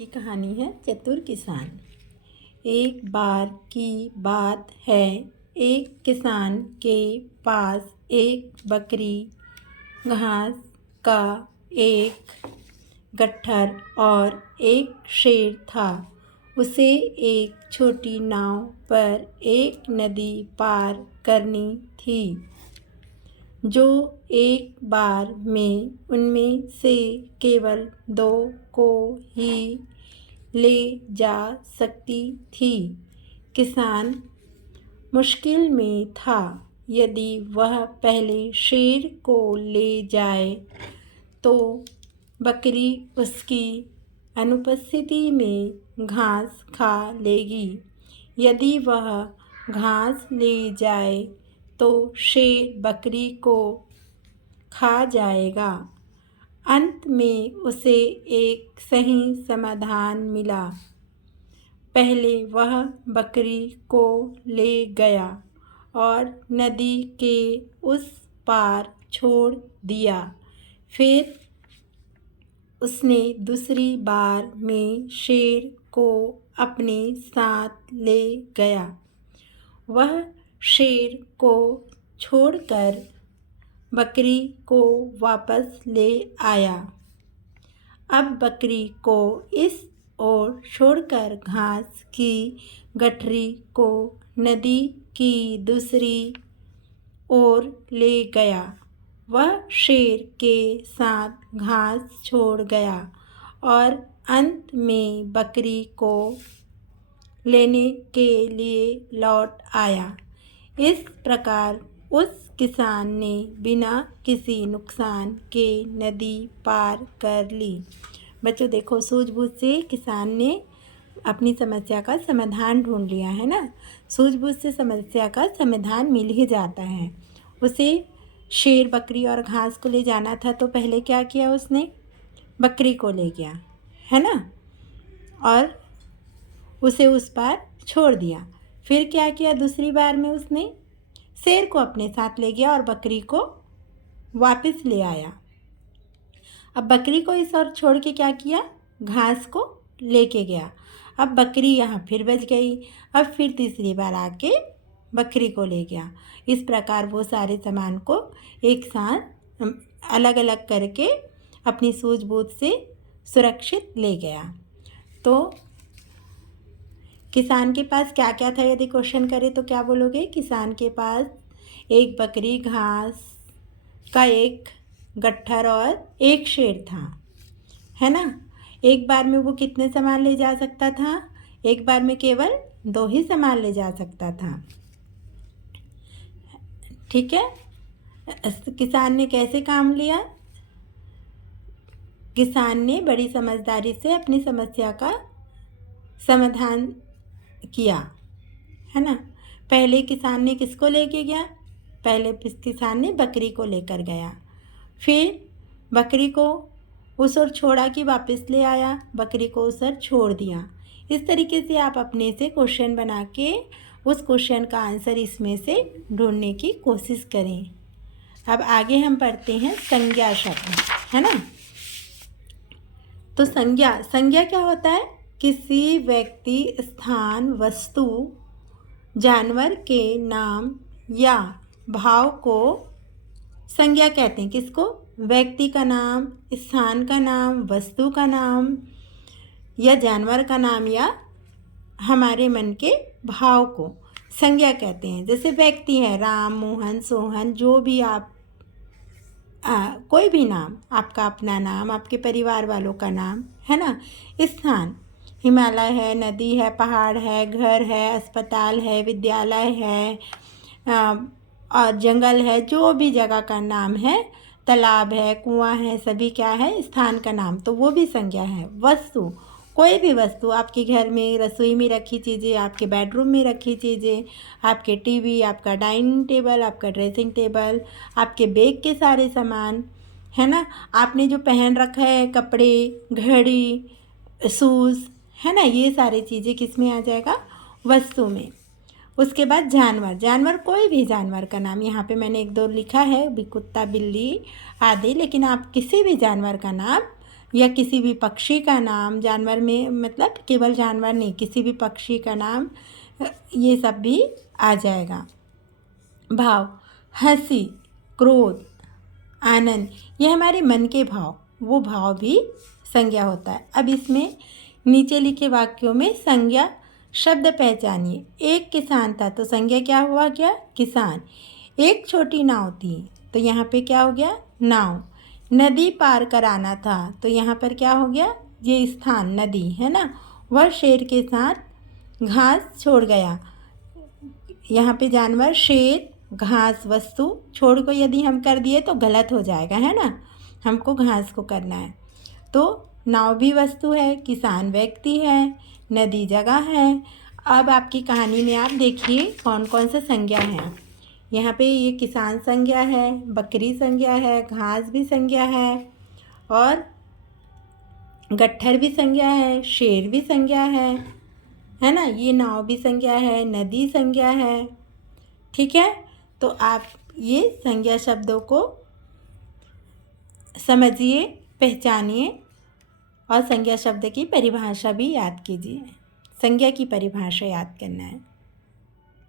की कहानी है चतुर किसान। एक बार की बात है, एक किसान के पास एक बकरी, घास का एक गट्ठर और एक शेर था। उसे एक छोटी नाव पर एक नदी पार करनी थी, जो एक बार में उनमें से केवल दो को ही ले जा सकती थी। किसान मुश्किल में था। यदि वह पहले शेर को ले जाए तो बकरी उसकी अनुपस्थिति में घास खा लेगी। यदि वह घास ले जाए तो शेर बकरी को खा जाएगा। अंत में उसे एक सही समाधान मिला। पहले वह बकरी को ले गया और नदी के उस पार छोड़ दिया। फिर उसने दूसरी बार में शेर को अपने साथ ले गया। वह शेर को छोड़कर बकरी को वापस ले आया। अब बकरी को इस ओर छोड़कर घास की गठरी को नदी की दूसरी ओर ले गया। वह शेर के साथ घास छोड़ गया और अंत में बकरी को लेने के लिए लौट आया। इस प्रकार उस किसान ने बिना किसी नुकसान के नदी पार कर ली। बच्चों देखो, सूझबूझ से किसान ने अपनी समस्या का समाधान ढूंढ लिया है ना। सूझबूझ से समस्या का समाधान मिल ही जाता है। उसे शेर, बकरी और घास को ले जाना था, तो पहले क्या किया उसने? बकरी को ले गया, है ना, और उसे उस पार छोड़ दिया। फिर क्या किया? दूसरी बार में उसने शेर को अपने साथ ले गया और बकरी को वापस ले आया। अब बकरी को इस ओर छोड़ के क्या किया? घास को लेके गया। अब बकरी यहाँ फिर बच गई। अब फिर तीसरी बार आके बकरी को ले गया। इस प्रकार वो सारे सामान को एक साथ अलग अलग करके अपनी सूझबूझ से सुरक्षित ले गया। तो किसान के पास क्या क्या था? यदि क्वेश्चन करें तो क्या बोलोगे? किसान के पास एक बकरी, घास का एक गट्ठर और एक शेर था, है ना। एक बार में वो कितने सामान ले जा सकता था? एक बार में केवल 2 ही सामान ले जा सकता था। ठीक है। किसान ने कैसे काम लिया? किसान ने बड़ी समझदारी से अपनी समस्या का समाधान किया, है ना। पहले किसान ने किसको लेके गया? पहले किसान ने बकरी को लेकर गया। फिर बकरी को उस ओर छोड़ा कि वापस ले आया, बकरी को उस ओर छोड़ दिया। इस तरीके से आप अपने से क्वेश्चन बना के उस क्वेश्चन का आंसर इसमें से ढूंढने की कोशिश करें। अब आगे हम पढ़ते हैं संज्ञा शब्द, है ना। तो संज्ञा क्या होता है? किसी व्यक्ति, स्थान, वस्तु, जानवर के नाम या भाव को संज्ञा कहते हैं। किसको? व्यक्ति का नाम, स्थान का नाम, वस्तु का नाम या जानवर का नाम या हमारे मन के भाव को संज्ञा कहते हैं। जैसे व्यक्ति है राम, मोहन, सोहन, जो भी आप कोई भी नाम, आपका अपना नाम, आपके परिवार वालों का नाम, है ना। स्थान हिमालय है, नदी है, पहाड़ है, घर है, अस्पताल है, विद्यालय है और जंगल है, जो भी जगह का नाम है, तालाब है, कुआं है, सभी क्या है? स्थान का नाम, तो वो भी संज्ञा है। वस्तु, कोई भी वस्तु, आपके घर में रसोई में रखी चीज़ें, आपके बेडरूम में रखी चीज़ें, आपके टीवी, आपका डाइनिंग टेबल, आपका ड्रेसिंग टेबल, आपके बैग के सारे सामान, है ना। आपने जो पहन रखा है कपड़े, घड़ी, शूज़, है ना, ये सारी चीज़ें किस में आ जाएगा? वस्तु में। उसके बाद जानवर, कोई भी जानवर का नाम, यहाँ पे मैंने 1-2 लिखा है, भी कुत्ता, बिल्ली आदि, लेकिन आप किसी भी जानवर का नाम या किसी भी पक्षी का नाम, जानवर में मतलब केवल जानवर नहीं, किसी भी पक्षी का नाम, ये सब भी आ जाएगा। भाव, हंसी, क्रोध, आनंद, ये हमारे मन के भाव, वो भाव भी संज्ञा होता है। अब इसमें नीचे लिखे वाक्यों में संज्ञा शब्द पहचानिए। एक किसान था तो संज्ञा क्या हुआ, क्या, किसान। एक छोटी नाव थी तो यहाँ पे क्या हो गया, नाव। नदी पार कराना था तो यहाँ पर क्या हो गया, ये स्थान नदी है ना। वह शेर के साथ घास छोड़ गया, यहाँ पे जानवर, शेर, घास वस्तु छोड़ को यदि हम कर दिए तो गलत हो जाएगा, है ना। हमको घास को करना है। तो नाव भी वस्तु है, किसान व्यक्ति है, नदी जगह है। अब आपकी कहानी में आप देखिए कौन कौन सा संज्ञा है। यहाँ पे ये किसान संज्ञा है, बकरी संज्ञा है, घास भी संज्ञा है, और गट्ठर भी संज्ञा है, शेर भी संज्ञा है ना। ये नाव भी संज्ञा है, नदी संज्ञा है। ठीक है, तो आप ये संज्ञा शब्दों को समझिए, पहचानिए और संज्ञा शब्द की परिभाषा भी याद कीजिए। संज्ञा की परिभाषा याद करना है।